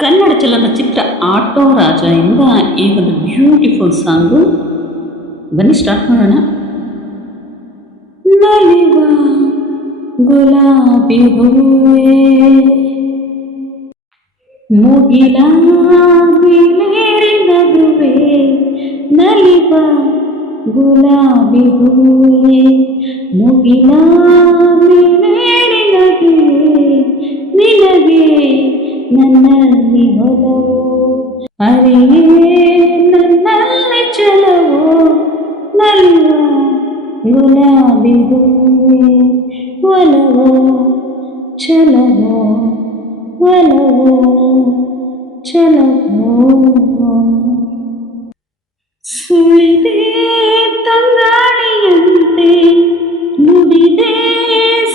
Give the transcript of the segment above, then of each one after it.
ಕನ್ನಡ ಚಲನಚಿತ್ರ ಆಟೋ ರಾಜ ಎಂಬ ಈ ಒಂದು ಬ್ಯೂಟಿಫುಲ್ ಸಾಂಗು ಬನ್ನಿ ಸ್ಟಾರ್ಟ್ ಮಾಡೋಣ ನಲಿವ ಗುಲಾಬಿ ಹೂವೇ ಮುಗಿಲ ನಗುವೆ ನಲಿವ ಗುಲಾಬಿ ಹೂವೇ ಮುಗಿಲ ಅರಿಯೇ ನನ್ನಲ್ಲಿ ಚಲವೋ ನಲಿವ ಗುಲಾಬಿ ಹೂವೇ ಒಲವೋ ಚಲವೋ ಒಲವೋ ಚಲವೋ ಸುಳಿದೆ ತಂಗಾಳಿಯಂತೆ ನುಡಿದೆ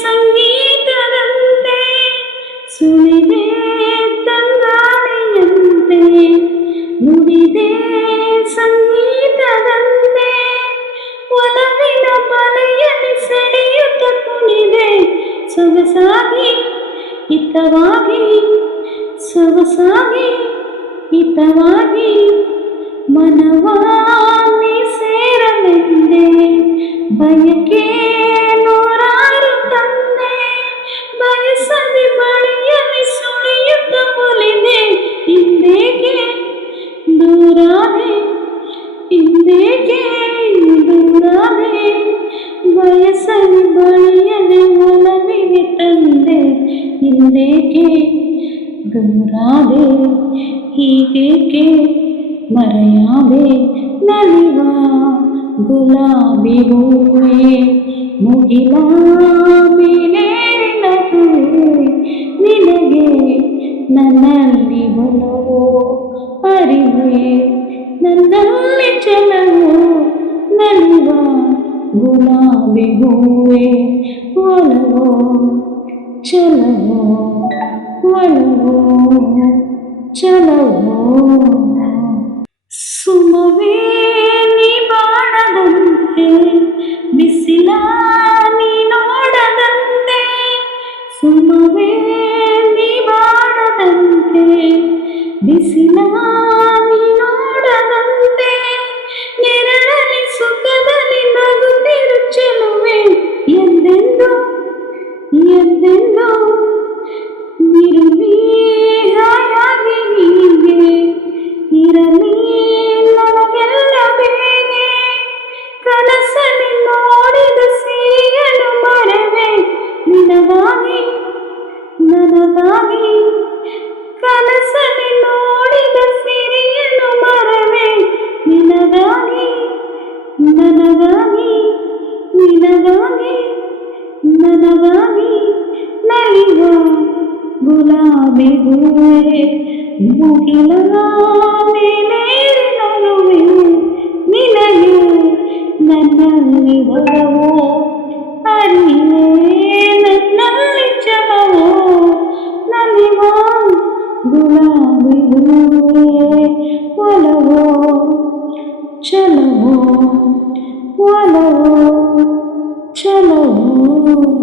ಸಂಗೀತದಂತೆ ಸುಳಿದೆ ಸೊಗಸಾಗಿ ಹಿತವಾಗಿ ಸೊಗಸಾಗಿ ಹಿತವಾಗಿ ಮನವಾನಿ ಸೇರಲೆಂದೆ ಬಯಕೆ ನೂರಾರು ತಂದೆ ಬಯಸದೆ ಹಿಂದೇಗೆ ದೂರಾದೆ ಹೀಗೇಕೆ ಮರೆಯಾದೆ ನಲಿವ ಗುಲಾಬಿ ಹೂವೇ ಮುಗಿಲ ಮೇಲೆ ನಗುವೆ ನಿನಗೆ ನನ್ನಲ್ಲಿ ಒಲವೋ ಅರಿವೆ ನನ್ನಲ್ಲಿ ಚಲವೋ ನಲಿವ ಗುಲಾಬಿ ಹೂವೇ ಒಲವೋ ಚಲವೋ ಒಲವೋ ಚಲವೋ ಸುಮವೇ ನೀ ಬಾಣದಂತೆ ಬಿಸಿಲ ನೀ ನೋಡದಂತೆ ಸುಮವೇ ನೀ ಬಾಣದಂತೆ ಬಿಸಿಲ ಗುಲಾಬಿ ಹೂವೇ ಮುಗಿಲ ಮೇಲೆ ನಗುವೆ ನಿನಗೆ ನನ್ನಲ್ಲಿ ಒಲವೋ ಅರಿಯೇ ನನ್ನಲ್ಲಿ ಚಲವೋ ನಲಿವ ಗುಲಾಬಿ ಹೂವೇ ಒಲವೋ ಚಲವೋ ಒಲವೋ ಚಲವೋ